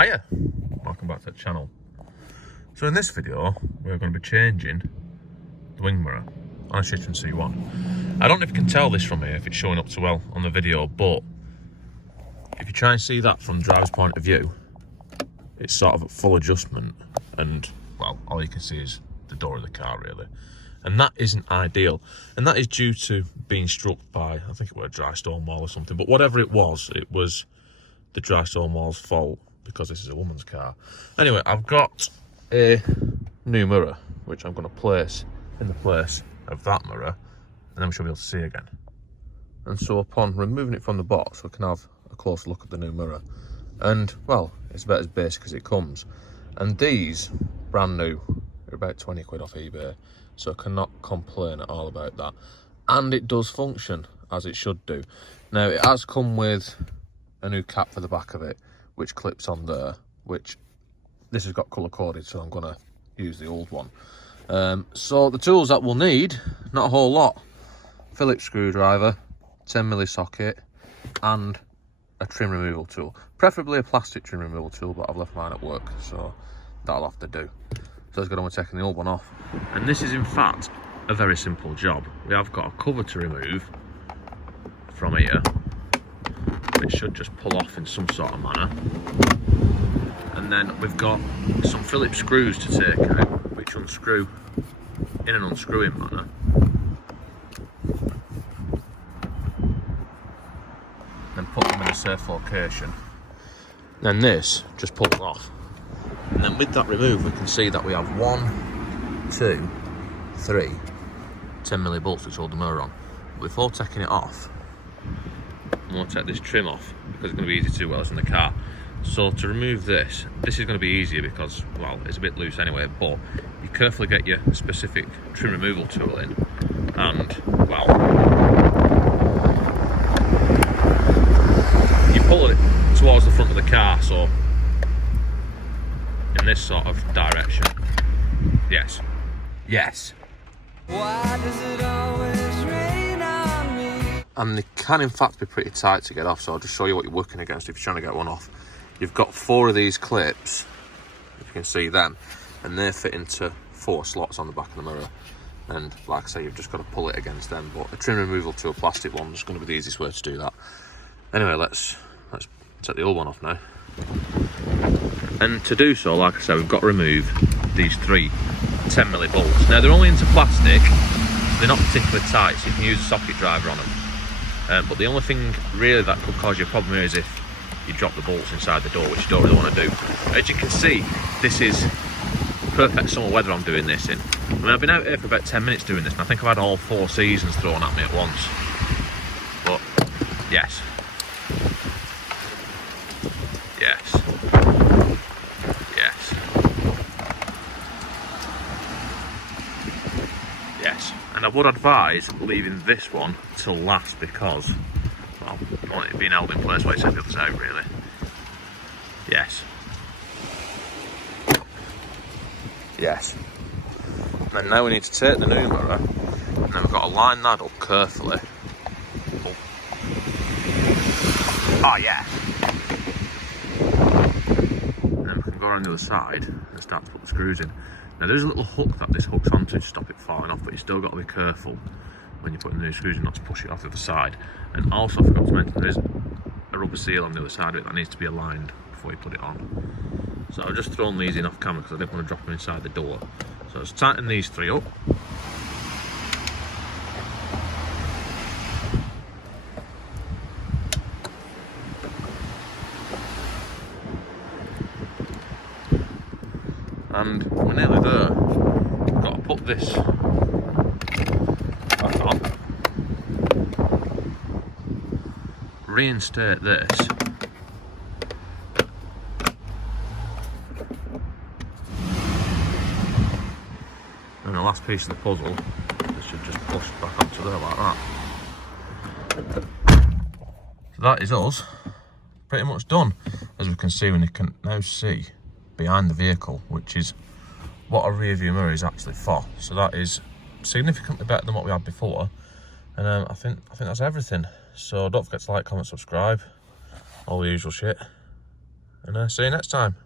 Hiya, welcome back to the channel. So in this video, we're going to be changing the wing mirror on a Citroen C1. I don't know if you can tell this from here, if it's showing up too well on the video, but if you try and see that from the driver's point of view, it's sort of at full adjustment, and well, all you can see is the door of the car really. And that isn't ideal, and that is due to being struck by, I think it was a dry stone wall or something, but whatever it was the dry stone wall's fault, because this is a woman's car. Anyway, I've got a new mirror, which I'm going to place in the place of that mirror, and then we should be able to see again. And so upon removing it from the box, we can have a closer look at the new mirror. And, well, it's about as basic as it comes. And these, brand new, are about 20 quid off eBay, so I cannot complain at all about that. And it does function, as it should do. Now, it has come with a new cap for the back of it, which clips on there, which this has got colour coded, so I'm going to use the old one. So the tools that we'll need, not a whole lot. Phillips screwdriver, 10mm socket, and a trim removal tool. Preferably a plastic trim removal tool, but I've left mine at work, so that'll have to do. So let's get on with taking the old one off. And this is in fact a very simple job. We have got a cover to remove from here, which should just pull off in some sort of manner. And then we've got some Phillips screws to take out, which unscrew in an unscrewing manner. Then put them in a safe location. Then this just pulls off. And then with that removed, we can see that we have 1, 2, 3 10mm bolts which hold the mirror on. But before taking it off, I'm going to take this trim off, because it's going to be easy to do while it's in the car. So to remove this is going to be easier because, well, it's a bit loose anyway, but you carefully get your specific trim removal tool in, and, well, you pull it towards the front of the car, so in this sort of direction. Yes. Yes. Why does it always rain on me? And they can in fact be pretty tight to get off, so I'll just show you what you're working against if you're trying to get one off. You've got 4 of these clips, if you can see them, and they fit into 4 slots on the back of the mirror. And like I say, you've just got to pull it against them, but a trim removal to a plastic one is going to be the easiest way to do that. Anyway, let's take the old one off now. And to do so, like I said, we've got to remove these 3 10mm bolts. Now they're only into plastic, they're not particularly tight, so you can use a socket driver on them. But the only thing really that could cause you a problem here is if you drop the bolts inside the door, which you don't really want to do. As you can see, this is perfect summer weather I'm doing this in. I mean, I've been out here for about 10 minutes doing this, and I think I've had all 4 seasons thrown at me at once. But yes. Yes. Yes. Yes. And I would advise leaving this one till last because, well, I want it being held in place while you set the others out, really. Yes. Yes. And now we need to take the new mirror, and then we've got to line that up carefully. Oh yeah. And then we can go around the other side and start to put the screws in. Now there's a little hook that this hooks onto to stop it falling off, but you still got to be careful when you're putting the new screws in not to push it off the other side. And also I forgot to mention there is a rubber seal on the other side of it that needs to be aligned before you put it on. So I've just thrown these in off camera because I didn't want to drop them inside the door. So let's tighten these 3 up. And we're nearly there. We've got to put this back on, reinstate this, and the last piece of the puzzle, this should just push back onto there like that. So that is us pretty much done. As we can see, and you can now see behind the vehicle, which is what a rear view mirror is actually for. So that is significantly better than what we had before, and I think that's everything. So don't forget to like, comment, subscribe, all the usual shit, and see you next time.